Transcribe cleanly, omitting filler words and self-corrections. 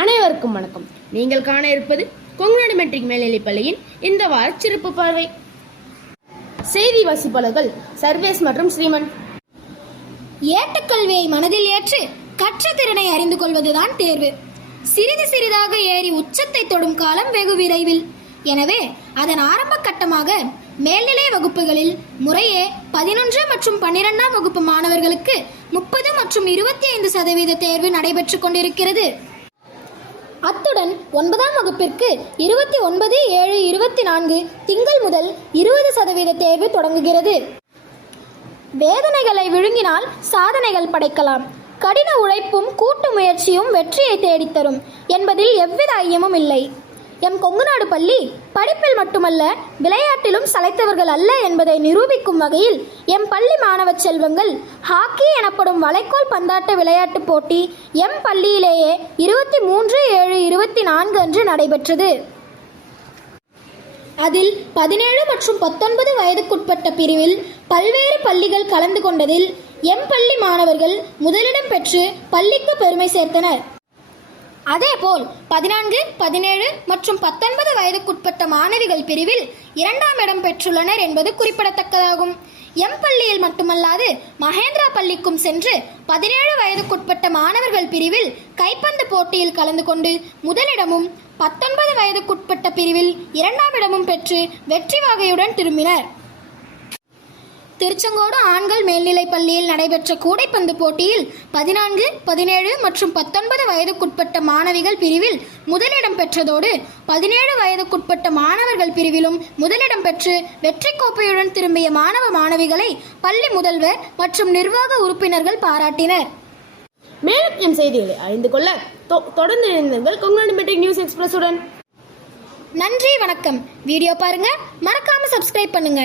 அனைவருக்கும் வணக்கம். நீங்கள் காண இருப்பது கொங்குநாடு மெட்ரிக் மேல்நிலைப் பள்ளியின் இந்த வார சிறப்பு பார்வை. செய்தி வாசிப்பாளர்கள் சர்வேஸ் மற்றும் ஸ்ரீமன். ஏட்டுக்கல்வியை மனதில் ஏற்று கற்ற திறனை அறிந்து கொள்வதுதான் தேர்வு. சிறிது சிறிதாக ஏறி உச்சத்தை தொடும் காலம் வெகு விரைவில். எனவே அதன் ஆரம்ப கட்டமாக மேல்நிலை வகுப்புகளில் முறையே 11 மற்றும் 12ஆம் வகுப்பு மாணவர்களுக்கு 30 மற்றும் 25% தேர்வு நடைபெற்றுக் கொண்டிருக்கிறது. அத்துடன் 9ஆம் வகுப்பிற்கு 29/7/24 திங்கள் முதல் 20% தேர்வு தொடங்குகிறது. வேதனைகளை விழுங்கினால் சாதனைகள் படைக்கலாம். கடின உழைப்பும் கூட்டு முயற்சியும் வெற்றியை தேடித்தரும் என்பதில் எவ்வித ஐயமும் இல்லை. எம் கொங்குநாடு பள்ளி படிப்பில் மட்டுமல்ல விளையாட்டிலும் சளைத்தவர்கள் அல்ல என்பதை நிரூபிக்கும் வகையில் எம் பள்ளி மாணவ செல்வங்கள் ஹாக்கி எனப்படும் வளைக்கோல் பந்தாட்ட விளையாட்டுப் போட்டி எம் பள்ளியிலேயே 23/7/24 அன்று நடைபெற்றது. அதில் 17 மற்றும் 19 வயதுக்குட்பட்ட பிரிவில் பல்வேறு பள்ளிகள் கலந்து கொண்டதில் எம் பள்ளி மாணவர்கள் முதலிடம் பெற்று பள்ளிக்கு பெருமை சேர்த்தனர். அதேபோல் 14, 17 மற்றும் 19 வயதுக்குட்பட்ட மாணவிகள் பிரிவில் 2ஆம் இடம் பெற்றுள்ளனர் என்பது குறிப்பிடத்தக்கதாகும். எம் பள்ளியில் மட்டுமல்லாது மகேந்திரா பள்ளிக்கும் சென்று 17 வயதுக்குட்பட்ட மாணவர்கள் பிரிவில் கைப்பந்து போட்டியில் கலந்து கொண்டு முதலிடமும் 19 வயதுக்குட்பட்ட பிரிவில் 2ஆம் இடமும் பெற்று வெற்றி வாகையுடன் திரும்பினர். திருச்செங்கோடு ஆண்கள் மேல்நிலைப் பள்ளியில் நடைபெற்ற கூடைப்பந்து போட்டியில் 14, 17 மற்றும் 19 வயதுக்குட்பட்ட மாணவிகள் பிரிவில் முதலிடம் பெற்றதோடு 17 வயதுக்குட்பட்ட மாணவர்கள் பிரிவிலும் முதலிடம் பெற்று வெற்றி கோப்பையுடன் திரும்பிய மாணவ மாணவிகளை பள்ளி முதல்வர் மற்றும் நிர்வாக உறுப்பினர்கள் பாராட்டினர். மேலும் எம் செய்திகளை அறிந்து கொள்ள தொடர்ந்து இணைந்தீர்கள் கொங்குநாடு மெட்ரிக் நியூஸ் எக்ஸ்பிரஸ் உடன். நன்றி, வணக்கம். வீடியோ பாருங்க, மறக்காம சப்ஸ்கிரைப் பண்ணுங்க.